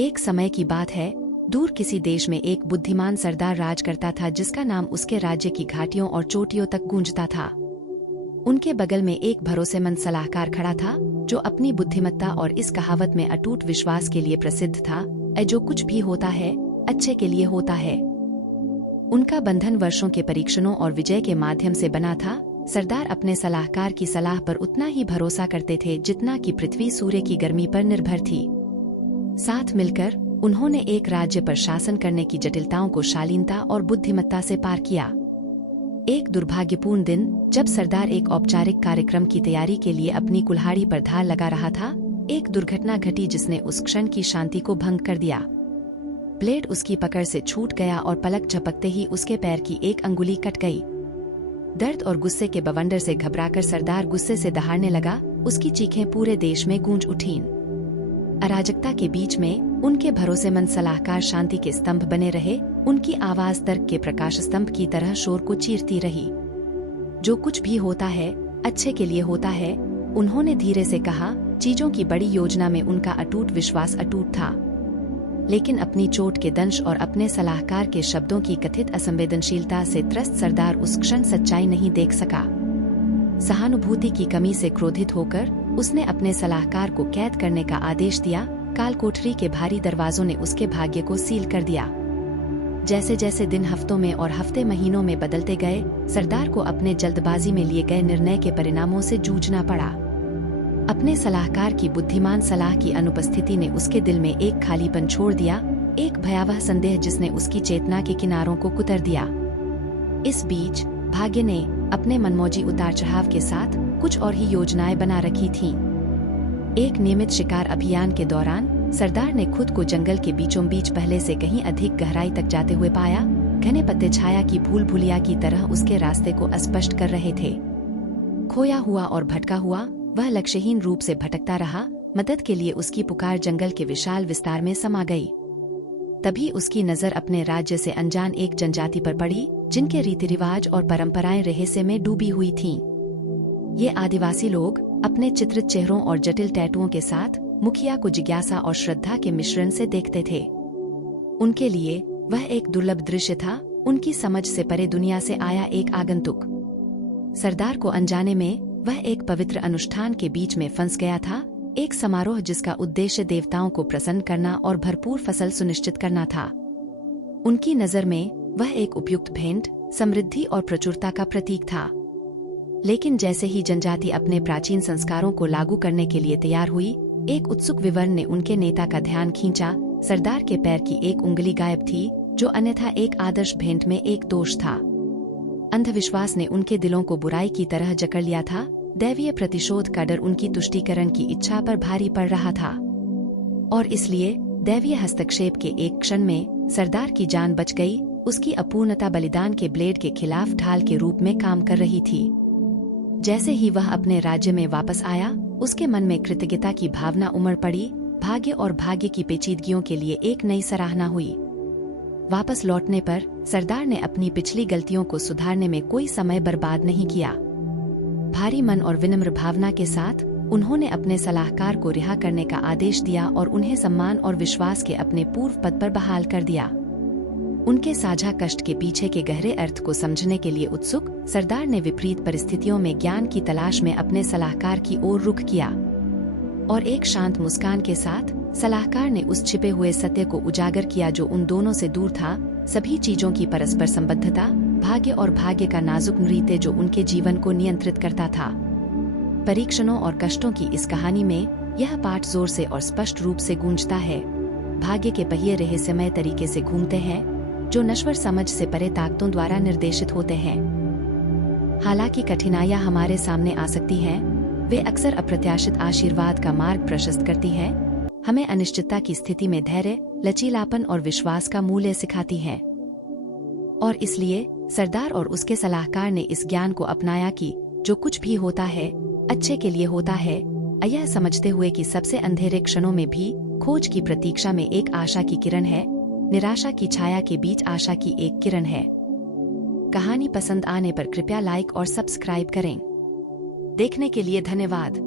एक समय की बात है, दूर किसी देश में एक बुद्धिमान सरदार राज करता था जिसका नाम उसके राज्य की घाटियों और चोटियों तक गूंजता था। उनके बगल में एक भरोसेमंद सलाहकार खड़ा था जो अपनी बुद्धिमत्ता और इस कहावत में अटूट विश्वास के लिए प्रसिद्ध था, जो कुछ भी होता है अच्छे के लिए होता है। उनका बंधन वर्षों के परीक्षणों और विजय के माध्यम से बना था। सरदार अपने सलाहकार की सलाह पर उतना ही भरोसा करते थे जितना कि पृथ्वी सूर्य की गर्मी पर निर्भर थी। साथ मिलकर उन्होंने एक राज्य पर शासन करने की जटिलताओं को शालीनता और बुद्धिमत्ता से पार किया। एक दुर्भाग्यपूर्ण दिन, जब सरदार एक औपचारिक कार्यक्रम की तैयारी के लिए अपनी कुल्हाड़ी पर धार लगा रहा था, एक दुर्घटना घटी जिसने उस क्षण की शांति को भंग कर दिया। ब्लेड उसकी पकड़ से छूट गया और पलक झपकते ही उसके पैर की एक अंगुली कट गई। दर्द और गुस्से के बवंडर से घबराकर सरदार गुस्से से दहाड़ने लगा। उसकी चीखें पूरे देश में गूंज उठीं। अराजकता के बीच में उनके भरोसेमंद सलाहकार शांति के स्तंभ बने रहे। उनकी आवाज तर्क के प्रकाश स्तंभ की तरह शोर को चीरती रही। जो कुछ भी होता है अच्छे के लिए होता है, उन्होंने धीरे से कहा। चीजों की बड़ी योजना में उनका अटूट विश्वास अटूट था, लेकिन अपनी चोट के दंश और अपने सलाहकार के शब्दों की कथित असंवेदनशीलता से त्रस्त सरदार उस क्षण सच्चाई नहीं देख सका। सहानुभूति की कमी से क्रोधित होकर उसने अपने सलाहकार को कैद करने का आदेश दिया। काल कोठरी के भारी दरवाजों ने उसके भाग्य को सील कर दिया। जैसे जैसे दिन हफ्तों में और हफ्ते महीनों में बदलते गए, सरदार को अपने जल्दबाजी में लिए गए निर्णय के परिणामों से जूझना पड़ा। अपने सलाहकार की बुद्धिमान सलाह की अनुपस्थिति ने उसके दिल में एक खालीपन छोड़ दिया, एक भयावह संदेह जिसने उसकी चेतना के किनारों को कुतर दिया। इस बीच भाग्य ने अपने मनमौजी उतार चढ़ाव के साथ कुछ और ही योजनाएं बना रखी थीं। एक नियमित शिकार अभियान के दौरान सरदार ने खुद को जंगल के बीचों बीच पहले से कहीं अधिक गहराई तक जाते हुए पाया। घने पत्ते छाया की भूल भुलिया की तरह उसके रास्ते को अस्पष्ट कर रहे थे। खोया हुआ और भटका हुआ वह लक्ष्यहीन रूप से भटकता रहा। मदद के लिए उसकी पुकार जंगल के विशाल विस्तार में समा गई। तभी उसकी नजर अपने राज्य से अनजान एक जनजाति पर पड़ी, जिनके रीति रिवाज और परंपराएं रहस्य में डूबी हुई थीं। ये आदिवासी लोग अपने चित्रित चेहरों और जटिल टैटुओं के साथ मुखिया को जिज्ञासा और श्रद्धा के मिश्रण से देखते थे। उनके लिए वह एक दुर्लभ दृश्य था, उनकी समझ से परे दुनिया से आया एक आगंतुक। सरदार को अनजाने में वह एक पवित्र अनुष्ठान के बीच में फंस गया था, एक समारोह जिसका उद्देश्य देवताओं को प्रसन्न करना और भरपूर फसल सुनिश्चित करना था। उनकी नजर में वह एक उपयुक्त भेंट, समृद्धि और प्रचुरता का प्रतीक था। लेकिन जैसे ही जनजाति अपने प्राचीन संस्कारों को लागू करने के लिए तैयार हुई, एक उत्सुक विवरण ने उनके नेता का ध्यान खींचा। सरदार के पैर की एक उंगली गायब थी, जो अन्यथा एक आदर्श भेंट में एक दोष था। अंधविश्वास ने उनके दिलों को बुराई की तरह जकड़ लिया था। दैवीय प्रतिशोध का डर उनकी तुष्टीकरण की इच्छा पर भारी पड़ रहा था, और इसलिए दैवीय हस्तक्षेप के एक क्षण में सरदार की जान बच गई। उसकी अपूर्णता बलिदान के ब्लेड के खिलाफ ढाल के रूप में काम कर रही थी। जैसे ही वह अपने राज्य में वापस आया, उसके मन में कृतज्ञता की भावना उमड़ पड़ी। भाग्य और भाग्य की पेचीदगियों के लिए एक नई सराहना हुई। वापस लौटने पर सरदार ने अपनी पिछली गलतियों को सुधारने में कोई समय बर्बाद नहीं किया। भारी मन और विनम्र भावना के साथ उन्होंने अपने सलाहकार को रिहा करने का आदेश दिया और उन्हें सम्मान और विश्वास के अपने पूर्व पद पर बहाल कर दिया। उनके साझा कष्ट के पीछे के गहरे अर्थ को समझने के लिए उत्सुक, सरदार ने विपरीत परिस्थितियों में ज्ञान की तलाश में अपने सलाहकार की ओर रुख किया, और एक शांत मुस्कान के साथ सलाहकार ने उस छिपे हुए सत्य को उजागर किया जो उन दोनों से दूर था। सभी चीजों की परस्पर संबद्धता, भाग्य और भाग्य का नाजुक नृत्य जो उनके जीवन को नियंत्रित करता था। परीक्षणों और कष्टों की इस कहानी में यह पाठ जोर से और स्पष्ट रूप से गूंजता है। भाग्य के पहिए रहस्यमय तरीके से घूमते हैं, जो नश्वर समझ से परे ताकतों द्वारा निर्देशित होते हैं। हालांकि कठिनाइयां हमारे सामने आ सकती हैं, वे अक्सर अप्रत्याशित आशीर्वाद का मार्ग प्रशस्त करती हैं, हमें अनिश्चितता की स्थिति में धैर्य, लचीलापन और विश्वास का मूल्य सिखाती हैं। और इसलिए सरदार और उसके सलाहकार ने इस ज्ञान को अपनाया कि जो कुछ भी होता है अच्छे के लिए होता है, यह समझते हुए कि सबसे अंधेरे क्षणों में भी खोज की प्रतीक्षा में एक आशा की किरण है, निराशा की छाया के बीच आशा की एक किरण है। कहानी पसंद आने पर कृपया लाइक और सब्सक्राइब करें। देखने के लिए धन्यवाद।